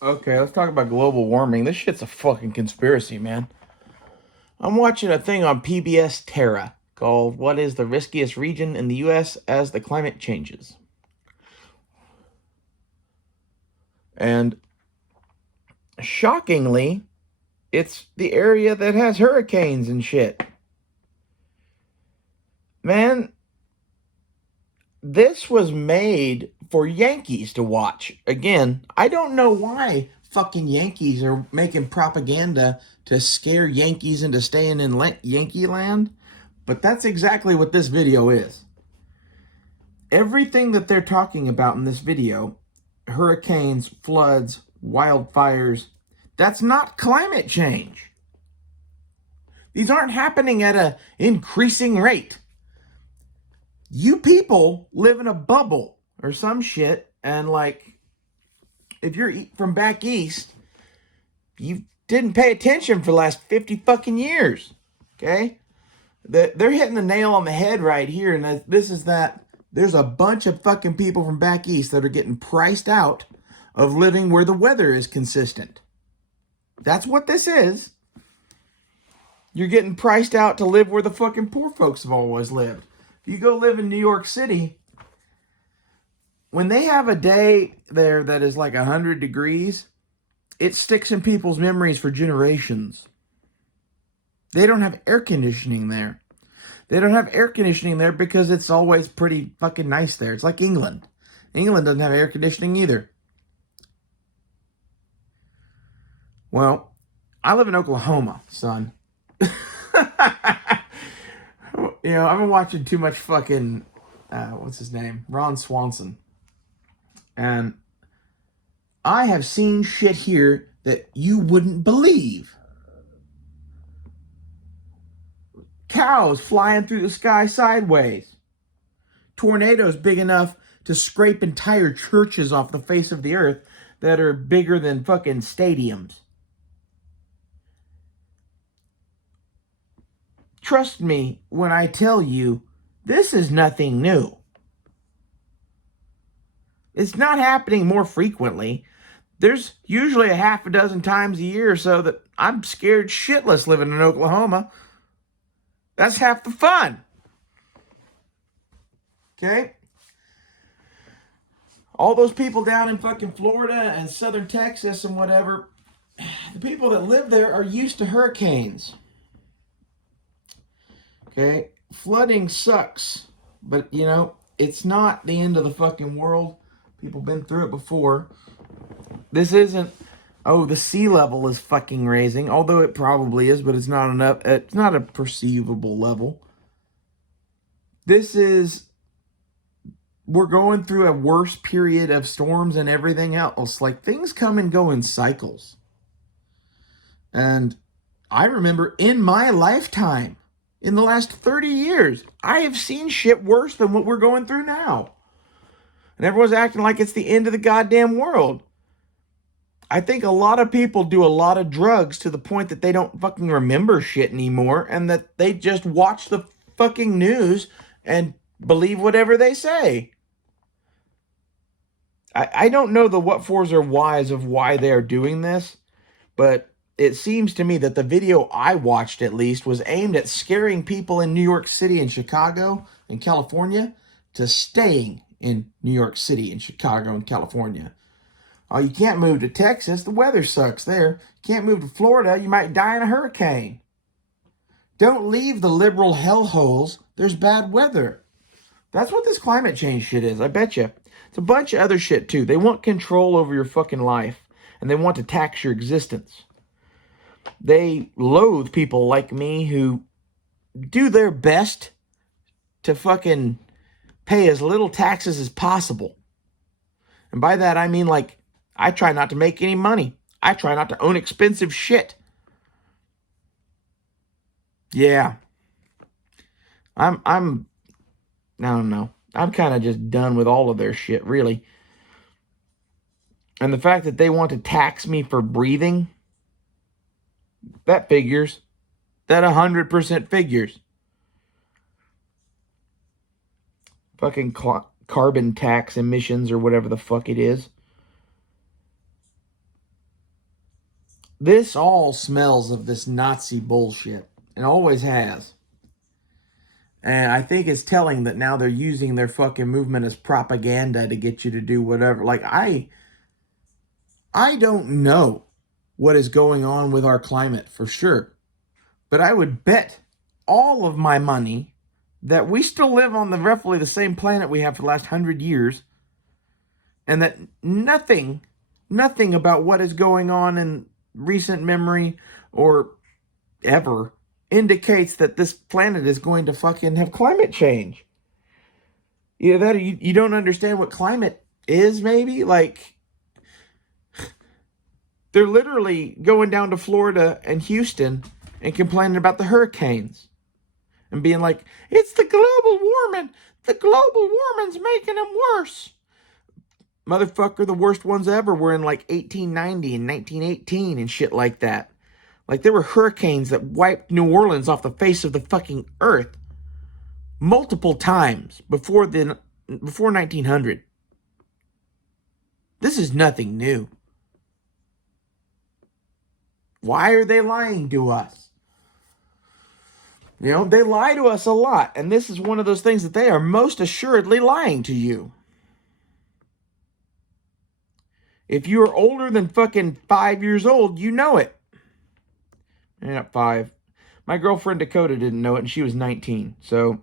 Okay, let's talk about global warming. This shit's a fucking conspiracy, man. I'm watching a thing on PBS Terra called What is the Riskiest Region in the US as the Climate Changes? And shockingly, it's the area that has hurricanes and shit. Man, this was made for Yankees to watch. Again, I don't know why fucking Yankees are making propaganda to scare Yankees into staying in Yankee land, but that's exactly what this video is. Everything that they're talking about in this video, hurricanes, floods, wildfires, that's not climate change. These aren't happening at an increasing rate. You people live in a bubble or some shit, and like, if you're from back east, you didn't pay attention for the last 50 fucking years. Okay? They're hitting the nail on the head right here, and this is that there's a bunch of fucking people from back east that are getting priced out of living where the weather is consistent. That's what this is. You're getting priced out to live where the fucking poor folks have always lived. If you go live in New York City, when they have a day there that is like 100 degrees, it sticks in people's memories for generations. They don't have air conditioning there. They don't have air conditioning there because it's always pretty fucking nice there. It's like England. England doesn't have air conditioning either. Well, I live in Oklahoma, son. I've been watching too much fucking, what's his name? Ron Swanson. And I have seen shit here that you wouldn't believe. Cows flying through the sky sideways. Tornadoes big enough to scrape entire churches off the face of the earth that are bigger than fucking stadiums. Trust me when I tell you, this is nothing new. It's not happening more frequently. There's usually a half a dozen times a year or so that I'm scared shitless living in Oklahoma. That's half the fun. Okay? All those people down in fucking Florida and southern Texas and whatever, the people that live there are used to hurricanes. Okay? Flooding sucks. But, it's not the end of the fucking world. People been through it before. This isn't, oh, the sea level is fucking raising, although it probably is, but it's not enough. It's not a perceivable level. This is, we're going through a worse period of storms and everything else. Like, things come and go in cycles. And I remember in my lifetime, in the last 30 years, I have seen shit worse than what we're going through now. And everyone's acting like it's the end of the goddamn world. I think a lot of people do a lot of drugs to the point that they don't fucking remember shit anymore, and that they just watch the fucking news and believe whatever they say. I don't know the what fors or whys of why they're doing this, but it seems to me that the video I watched, at least, was aimed at scaring people in New York City and Chicago and California to staying in New York City and Chicago and California. Oh, you can't move to Texas. The weather sucks there. You can't move to Florida. You might die in a hurricane. Don't leave the liberal hellholes. There's bad weather. That's what this climate change shit is, I bet you. It's a bunch of other shit, too. They want control over your fucking life, and they want to tax your existence. They loathe people like me who do their best to fucking pay as little taxes as possible. And by that, I mean, like, I try not to make any money. I try not to own expensive shit. Yeah. I don't know. I'm kind of just done with all of their shit, really. And the fact that they want to tax me for breathing, that figures. That 100% figures. Fucking carbon tax emissions or whatever the fuck it is. This all smells of this Nazi bullshit. It always has. And I think it's telling that now they're using their fucking movement as propaganda to get you to do whatever. Like, I don't know what is going on with our climate for sure. But I would bet all of my money that we still live on the roughly the same planet we have for the last 100 years. And that nothing about what is going on in recent memory or ever indicates that this planet is going to fucking have climate change. You don't understand what climate is, maybe? Like, they're literally going down to Florida and Houston and complaining about the hurricanes and being like, it's the global warming. The global warming's making them worse. Motherfucker, the worst ones ever were in like 1890 and 1918 and shit like that. Like, there were hurricanes that wiped New Orleans off the face of the fucking earth multiple times before 1900. This is nothing new. Why are they lying to us? You know, they lie to us a lot, and this is one of those things that they are most assuredly lying to you. If you are older than fucking 5 years old, you know it. Not 5. My girlfriend Dakota didn't know it, and she was 19. So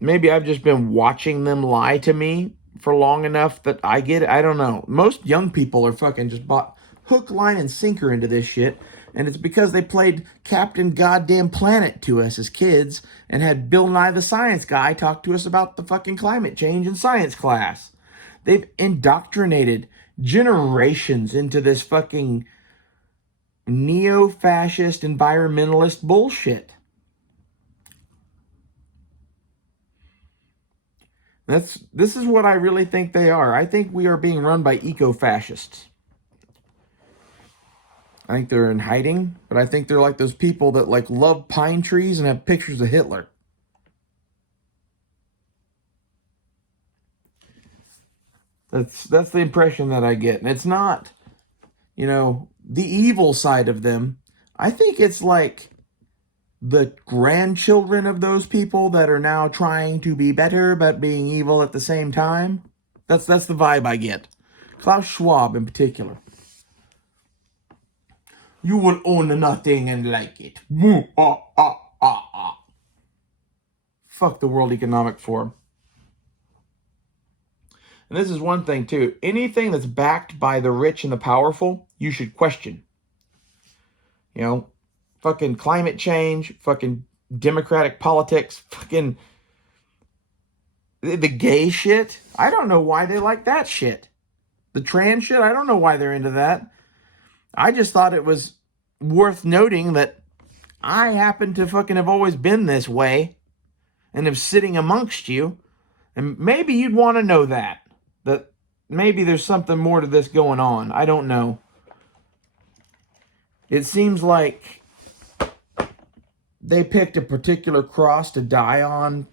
maybe I've just been watching them lie to me for long enough that I get it. I don't know. Most young people are fucking just bought hook, line, and sinker into this shit. And it's because they played Captain Goddamn Planet to us as kids and had Bill Nye the Science Guy talk to us about the fucking climate change in science class. They've indoctrinated generations into this fucking neo-fascist environmentalist bullshit. This is what I really think they are. I think we are being run by eco-fascists. I think they're in hiding, but I think they're like those people that like love pine trees and have pictures of Hitler. That's the impression that I get. And it's not, the evil side of them. I think it's like the grandchildren of those people that are now trying to be better but being evil at the same time. That's the vibe I get. Klaus Schwab in particular. You will own nothing and like it. Fuck the World Economic Forum. And this is one thing too. Anything that's backed by the rich and the powerful, you should question. Fucking climate change, fucking democratic politics, fucking the gay shit. I don't know why they like that shit. The trans shit, I don't know why they're into that. I just thought it was worth noting that I happen to fucking have always been this way and am sitting amongst you. And maybe you'd want to know that maybe there's something more to this going on. I don't know. It seems like they picked a particular cross to die on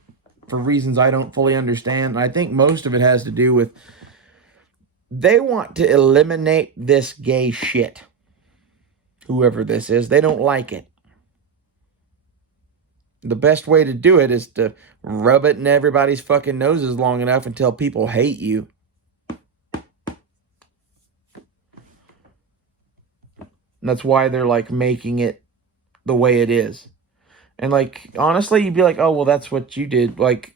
for reasons I don't fully understand. And I think most of it has to do with they want to eliminate this gay shit. Whoever this is, they don't like it. The best way to do it is to rub it in everybody's fucking noses long enough until people hate you. And that's why they're like making it the way it is. And like, honestly, you'd be like, oh, well, that's what you did. Like,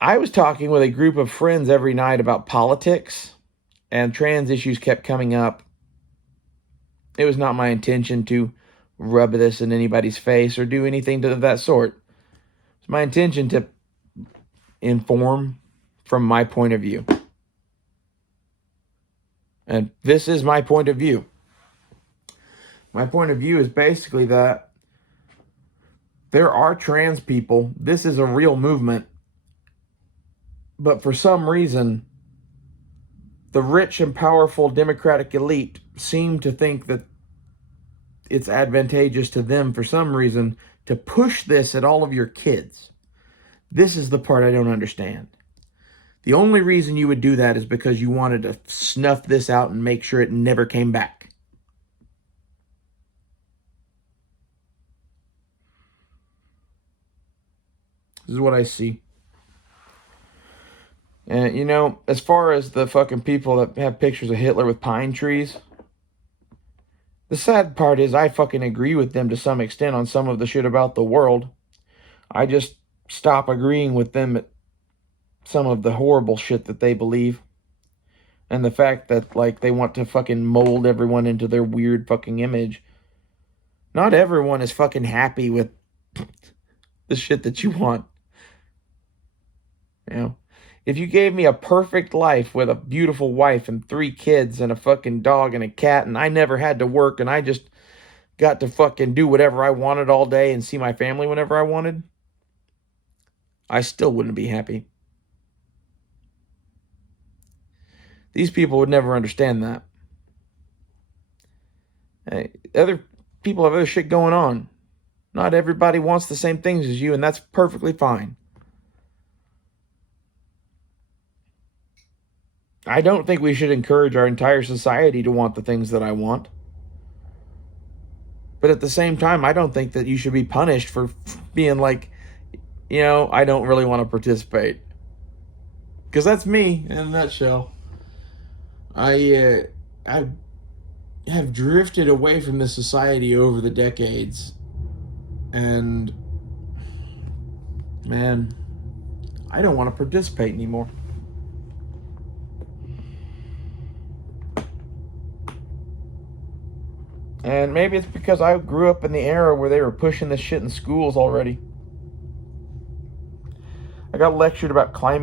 I was talking with a group of friends every night about politics, and trans issues kept coming up. It was not my intention to rub this in anybody's face or do anything of that sort. It's my intention to inform from my point of view. And this is my point of view. My point of view is basically that there are trans people. This is a real movement. But for some reason, the rich and powerful Democratic elite seem to think that it's advantageous to them for some reason to push this at all of your kids. This is the part I don't understand. The only reason you would do that is because you wanted to snuff this out and make sure it never came back. This is what I see. And, you know, as far as the fucking people that have pictures of Hitler with pine trees, the sad part is I fucking agree with them to some extent on some of the shit about the world. I just stop agreeing with them at some of the horrible shit that they believe. And the fact that, like, they want to fucking mold everyone into their weird fucking image. Not everyone is fucking happy with the shit that you want. You know? If you gave me a perfect life with a beautiful wife and 3 kids and a fucking dog and a cat, and I never had to work and I just got to fucking do whatever I wanted all day and see my family whenever I wanted, I still wouldn't be happy. These people would never understand that. Other people have other shit going on. Not everybody wants the same things as you, and that's perfectly fine. I don't think we should encourage our entire society to want the things that I want. But at the same time, I don't think that you should be punished for being like, you know, I don't really want to participate. Because that's me in a nutshell. I have drifted away from this society over the decades. And, man, I don't want to participate anymore. And maybe it's because I grew up in the era where they were pushing this shit in schools already. I got lectured about climate